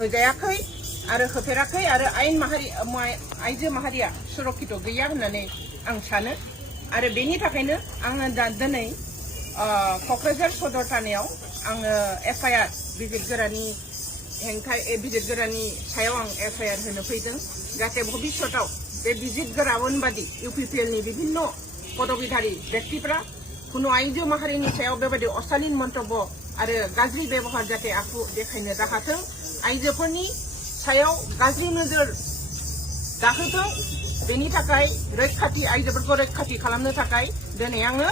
होजायाखै आरो होफेराखै आरो आइजो माहारिया सुरक्षित गैया होननानै आं सानो आरो बेनि थाखायनो आङो दिनै क'क्राझार सदर थानायाव आङो एफआइआर बिजिरगोरानि सायाव आं एफआइआर होनो फैदों जाहाथे भबिष्यताव बे बिजिरगोरा बादि UPPL नि विभिन्न पदवीधारी व्यक्तिफ्रा कुनु आइजो माहारिनि सायाव बेबायदि अशालीन मन्तब्य आरो गाज्रि बेबहार जाहाथे आखु देखायनो दाहाथों आइजोफोरनि सायाव गाज्रि नोजोर दाहोथों बेनि थाखाय आइजोफोरखौ रैखाथि खालामनो थाखाय दिनै आङो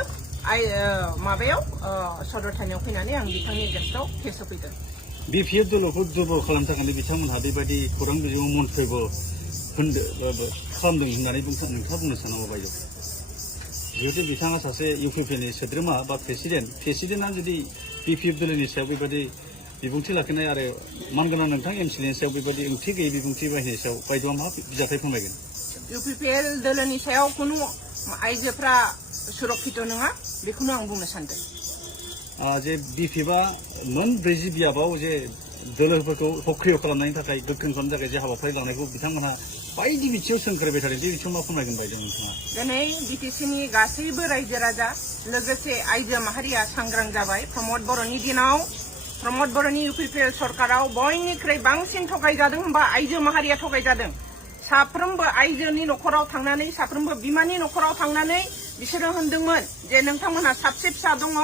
माबायाव सदर थानायाव फैनानै आं बिथांनि गेस्टआव केस होफैदों। BPF दलखौ दुरबल खालामनो थाखाय बिथांमोनहा बेबायदि खौरां बिजोङाव मन्तब्य खालामदों होननानै नोंथाङा बुंनो सानो बायद'? जिहेतु बिथाङा सासे UPPL नि सोद्रोमा बा प्रेसिडेन्टआ जुदि BPF दलनि सायाव बेबायदि बिबुंथि लाखिनाय आरो मानगोनां नोंथां MCLA नि सायाव बेबायदि ओंथि गैयै बिबुंथि बाहायनायनि सायाव बायद'आ मा बिजाथाय फोरमायगोन? UPPL दलनि सायाव कुनु आइजोफ्रा सुरक्षित नङा बेखौनो आं बुंनो सानदों। जे BPFआ मोन 40 बियाबाव जे दोलोफोरखौ सक्रिय खालामनायनि थाखाय गोख्रों खालामनो थाखाय जे हाबाफारि लानायखौ बिथांमोनहा बायदि बिथिङाव सोंखारिबाय थादों बे बिथिङाव मा फोरमायगोन बायदि नोंथाङा? दिनै BTC नि गासैबो रायजो राजा लोगोसे आइजो माहारिया सांग्रां जाबाय। प्रमद बर'नि UPPL सरकाराव बयनिख्रुइ बांसिन थगायजादों होनबा आइजो माहारिया थगायजादों। साफ्रोमबो आइजोनि न'खराव थांनानै साफ्रोमबो बिमानि न'खराव थांनानै बिसोरो होनदोंमोन जे नोंथांमोनहा साबसे फिसा दङ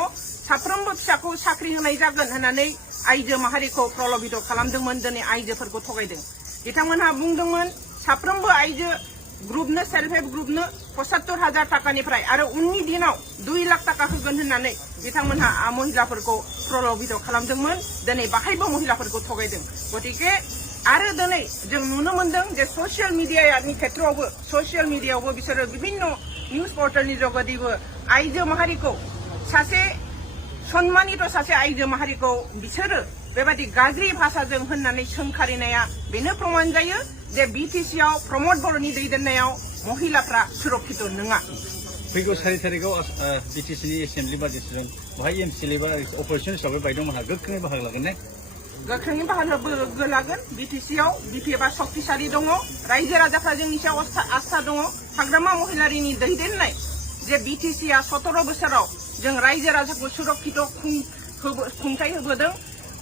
साफ्रोमबो फिसाखौ साख्रि होनाय जागोन होननानै आइजो माहारिखौ प्रलबित खालामदोंमोन। दिनै आइजोफोरखौ थगायदों। बिथांमोनहा बुंदोंमोन साफ्रोमबो आइजो ग्रुपनो सेल्फ हेल्प ग्रुपनो 75,000 टाकानिफ्राय आरो उननि दिनाव 2 लाख टाका होगोन होननानै बिथांमोनहा महिलाफोरखौ प्रलबित खालामदोंमोन। दिनै बाहायबो महिलाफोरखौ थगायदों। गतिके आरो दिनै जों नुनो मोनदों जे ससियेल मिडियायावबो बिसोरो विभिन्न निउज पर्टेलनि जगेदिबो आइजो माहारिखौ सासे सन्मानित सासे आइजो माहारिखौ बिसोरो बेबायदि गाज्रि भाषाजों होननानै सोंखारिनाया बेनो प्रमाण जायो जे BTCआव प्रमद बर'नि दैदेननायाव महिलाफ्रा सुरक्षित नङा। फैगौ 4 तारिखआव BTC नि एसेम्बलि बाजेटजों बेहाय MCLA बा अपोजिसन हिसाबै बायद'मोनहा गोख्रोङै बाहागो लागोन ने? गोख्रोङै बाहागो लागोन। BTCआव BPFआ शक्तिशाली दङ। रायजो राजाफ्रा जोंनि सायाव आस्था दङ। हाग्रामा महिलारिनि दैदेननाय जे BTCआ 17 बोसोराव जों रायजो राजाखौ सुरक्षित खुंथाय होबोदों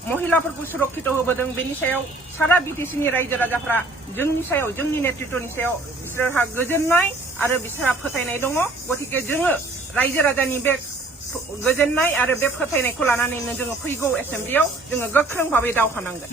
महिलाफोरखौ सुरक्षित होबोदों बेनि सायाव सारा BTC नि रायजो राजाफ्रा जोंनि नेतृत्वनि सायाव बिसोरहा गोजोननाय आरो बिसोरहा फोथायनाय दङ। गतिके जोङो रायजो राजानि बे गोजोननाय आरो बे फोथायनायखौ लानानैनो जोङो फैगौ एसेम्बलियाव जोङो गोख्रों भाबै दावहा नांगोन।